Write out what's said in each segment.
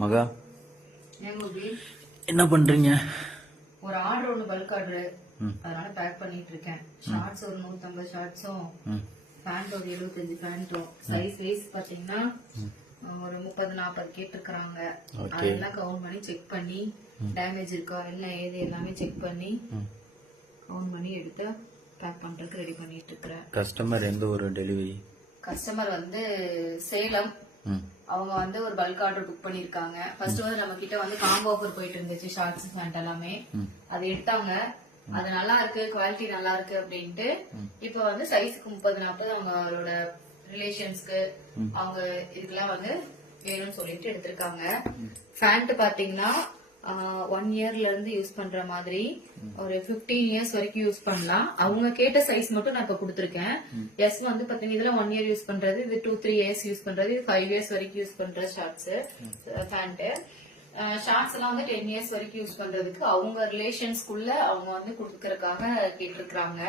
மகா என்ன பண்றீங்க? ஒரு ஆர்டர் ஒன்று பல்க் ஆர்டர், அதனால பேக் பண்ணிட்டு இருக்கேன். ஷார்ட்ஸ் ஒரு 150 ஷார்ட்ஸும் பேண்ட் ஒரு 75 பேண்ட்டும். சைஸ் வைஸ் பாத்தீங்கன்னா ஒரு 30-40 கேட்டிருக்கிறாங்க. அதெல்லாம் கவுண்ட் பண்ணி செக் பண்ணி டேமேஜ் இருக்கா என்ன ஏது எல்லாமே செக் பண்ணி கவுண்ட் பண்ணி எடுத்து பேக் பண்றதுக்கு ரெடி பண்ணிட்டு இருக்கிறேன். கஸ்டமர் எந்த ஒரு டெலிவரி? கஸ்டமர் வந்து சேலம். அவங்க வந்து ஒரு பல்க் ஆர்டர் புக் பண்ணிருக்காங்க. ஃபர்ஸ்ட் வந்து நம்ம கிட்ட வந்து காம்போ ஆஃபர் போயிட்டு இருந்துச்சு, ஷார்ட்ஸ் பேண்ட் எல்லாமே. அது எடுத்தாங்க, அது நல்லா இருக்கு, குவாலிட்டி நல்லா இருக்கு அப்படின்ட்டு. இப்ப வந்து சைஸ்க்கு 30-40 அவங்களோட ரிலேஷன்ஸ்க்கு அவங்க இதுக்கெல்லாம் வந்து வேணும்னு சொல்லிட்டு எடுத்திருக்காங்க. பேண்ட் பாத்தீங்கன்னா 1 இயர்ல இருந்து யூஸ் பண்ற மாதிரி ஒரு 15 இயர்ஸ் வரைக்கும் யூஸ் பண்ணலாம். அவங்க கேட்ட சைஸ் மட்டும் நான் இப்ப கொடுத்திருக்கேன். எஸ் வந்து பாத்தீங்கன்னா இதுல 1 இயர் யூஸ் பண்றது, இது 2-3 இயர்ஸ் யூஸ் பண்றது, இது 5 இயர்ஸ் வரைக்கும் யூஸ் பண்ற ஷார்ட்ஸ் பேண்ட். ஷார்ட்ஸ் எல்லாம் வந்து 10 இயர்ஸ் வரைக்கும் யூஸ் பண்றதுக்கு அவங்க ரிலேஷன்ஸ்குள்ள அவங்க வந்து கொடுக்கறதுக்காக கேட்டிருக்காங்க.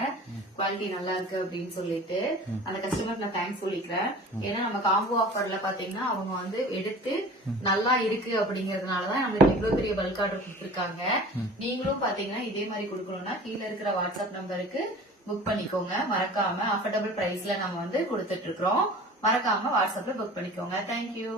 குவாலிட்டி நல்லா இருக்கு அப்படின்னு சொல்லிட்டு அந்த கஸ்டமருக்கு நான் தேங்க்ஸ் சொல்லிக்கிறேன். ஏன்னா நம்ம காம்போ ஆஃபர்ல பாத்தீங்கன்னா அவங்க வந்து எடுத்து நல்லா இருக்கு அப்படிங்கறதுனாலதான் நம்மளுக்கு இவ்வளவு பெரிய பல்க் ஆர்டர் கொடுத்திருக்காங்க. நீங்களும் பாத்தீங்கன்னா இதே மாதிரி கொடுக்கணும்னா கீழே இருக்கிற வாட்ஸ்அப் நம்பருக்கு புக் பண்ணிக்கோங்க. மறக்காம அஃபோர்டபுள் பிரைஸ்ல நம்ம வந்து கொடுத்துட்டு இருக்கிறோம். மறக்காம வாட்ஸ்அப்ல புக் பண்ணிக்கோங்க. தேங்க்யூ.